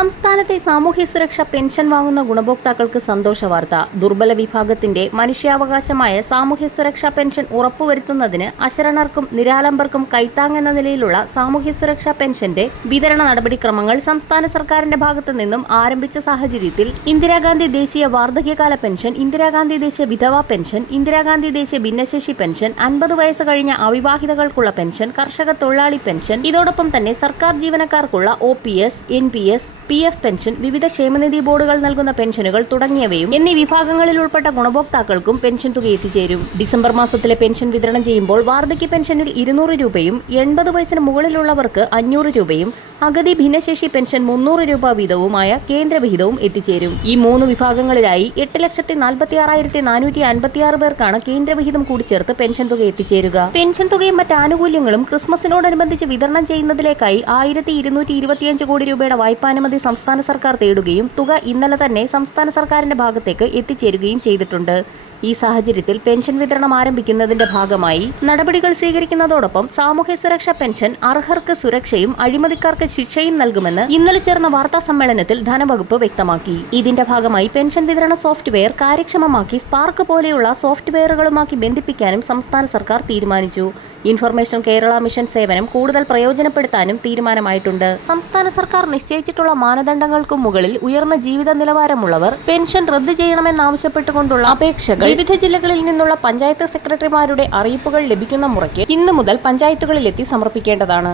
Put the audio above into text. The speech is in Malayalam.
സംസ്ഥാനത്തെ സാമൂഹ്യ സുരക്ഷ പെൻഷൻ വാങ്ങുന്ന ഗുണഭോക്താക്കൾക്ക് സന്തോഷ വാർത്ത. ദുർബല വിഭാഗത്തിന്റെ മനുഷ്യാവകാശമായ സാമൂഹ്യ സുരക്ഷാ പെൻഷൻ ഉറപ്പുവരുത്തുന്നതിന് അശരണർക്കും നിരാലംബർക്കും കൈത്താങ്ങെന്ന നിലയിലുള്ള സാമൂഹ്യ സുരക്ഷാ പെൻഷന്റെ വിതരണ നടപടിക്രമങ്ങൾ സംസ്ഥാന സർക്കാരിന്റെ ഭാഗത്തു നിന്നും ആരംഭിച്ച സാഹചര്യത്തിൽ ഇന്ദിരാഗാന്ധി ദേശീയ വാർദ്ധക്യകാല പെൻഷൻ ഇന്ദിരാഗാന്ധി ദേശീയ വിധവാ പെൻഷൻ ഇന്ദിരാഗാന്ധി ദേശീയ ഭിന്നശേഷി പെൻഷൻ അൻപത് വയസ്സ് കഴിഞ്ഞ അവിവാഹിതകൾക്കുള്ള പെൻഷൻ കർഷക തൊഴിലാളി പെൻഷൻ ഇതോടൊപ്പം തന്നെ സർക്കാർ ജീവനക്കാർക്കുള്ള O P S N P S P F pension വിവിധ ക്ഷേമനിധി ബോർഡുകൾ നൽകുന്ന പെൻഷനുകൾ തുടങ്ങിയവയും എന്നീ വിഭാഗങ്ങളിൽ ഉൾപ്പെട്ട ഗുണഭോക്താക്കൾക്കും പെൻഷൻ തുക എത്തിച്ചേരും. ഡിസംബർ മാസത്തിലെ പെൻഷൻ വിതരണം ചെയ്യുമ്പോൾ വാർദ്ധക്യ പെൻഷനിൽ ഇരുന്നൂറ് രൂപയും എൺപത് വയസ്സിന് മുകളിലുള്ളവർക്ക് അഞ്ഞൂറ് രൂപയും അഗതി ഭിന്നശേഷി പെൻഷൻ മുന്നൂറ് രൂപ വീതവുമായ കേന്ദ്ര വിഹിതവും എത്തിച്ചേരും. ഈ മൂന്ന് വിഭാഗങ്ങളിലായി എട്ട് ലക്ഷത്തി നാൽപ്പത്തി ആറായിരത്തി നാനൂറ്റി അൻപത്തിയാറ് പേർക്കാണ് കേന്ദ്ര വിഹിതം കൂടി ചേർത്ത് പെൻഷൻ തുക എത്തിച്ചേരുക. പെൻഷൻ തുകയും മറ്റ് ആനുകൂല്യങ്ങളും ക്രിസ്മസിനോടനുബന്ധിച്ച് വിതരണം ചെയ്യുന്നതിലേക്കായി ആയിരത്തി ഇരുന്നൂറ്റി ഇരുപത്തിയഞ്ച് കോടി രൂപയുടെ വായ്പാനുമതി സംസ്ഥാന സർക്കാർ തേടുകയും തുക ഇന്നലെ തന്നെ സംസ്ഥാന സർക്കാരിന്റെ ഭാഗത്തേക്ക് എത്തിച്ചേരുകയും ചെയ്തിട്ടുണ്ട്. ഈ സാഹചര്യത്തിൽ പെൻഷൻ വിതരണം ആരംഭിക്കുന്നതിന്റെ ഭാഗമായി നടപടികൾ സ്വീകരിക്കുന്നതോടൊപ്പം സാമൂഹ്യ സുരക്ഷാ പെൻഷൻ അർഹർക്ക് സുരക്ഷയും അഴിമതിക്കാർക്ക് ശിക്ഷയും നൽകുമെന്ന് ഇന്നലെ ചേർന്ന വാർത്താ സമ്മേളനത്തിൽ ധനവകുപ്പ് വ്യക്തമാക്കി. ഇതിന്റെ ഭാഗമായി പെൻഷൻ വിതരണ സോഫ്റ്റ്വെയർ കാര്യക്ഷമമാക്കി സ്പാർക്ക് പോലെയുള്ള സോഫ്റ്റ്വെയറുകളുമാക്കി ബന്ധിപ്പിക്കാനും സംസ്ഥാന സർക്കാർ തീരുമാനിച്ചു. ഇൻഫർമേഷൻ കേരള മിഷൻ സേവനം കൂടുതൽ പ്രയോജനപ്പെടുത്താനും തീരുമാനമായിട്ടുണ്ട്. സംസ്ഥാന സർക്കാർ നിശ്ചയിച്ചിട്ടുള്ള മാനദണ്ഡങ്ങൾക്കും മുകളിൽ ഉയർന്ന ജീവിത നിലവാരമുള്ളവർ പെൻഷൻ റദ്ദു ചെയ്യണമെന്നാവശ്യപ്പെട്ടുകൊണ്ടുള്ള അപേക്ഷകൾ വിവിധ ജില്ലകളിൽ നിന്നുള്ള പഞ്ചായത്ത് സെക്രട്ടറിമാരുടെ അറിയിപ്പുകൾ ലഭിക്കുന്ന മുറയ്ക്ക് ഇന്നു മുതൽ പഞ്ചായത്തുകളിലെത്തി സമർപ്പിക്കേണ്ടതാണ്.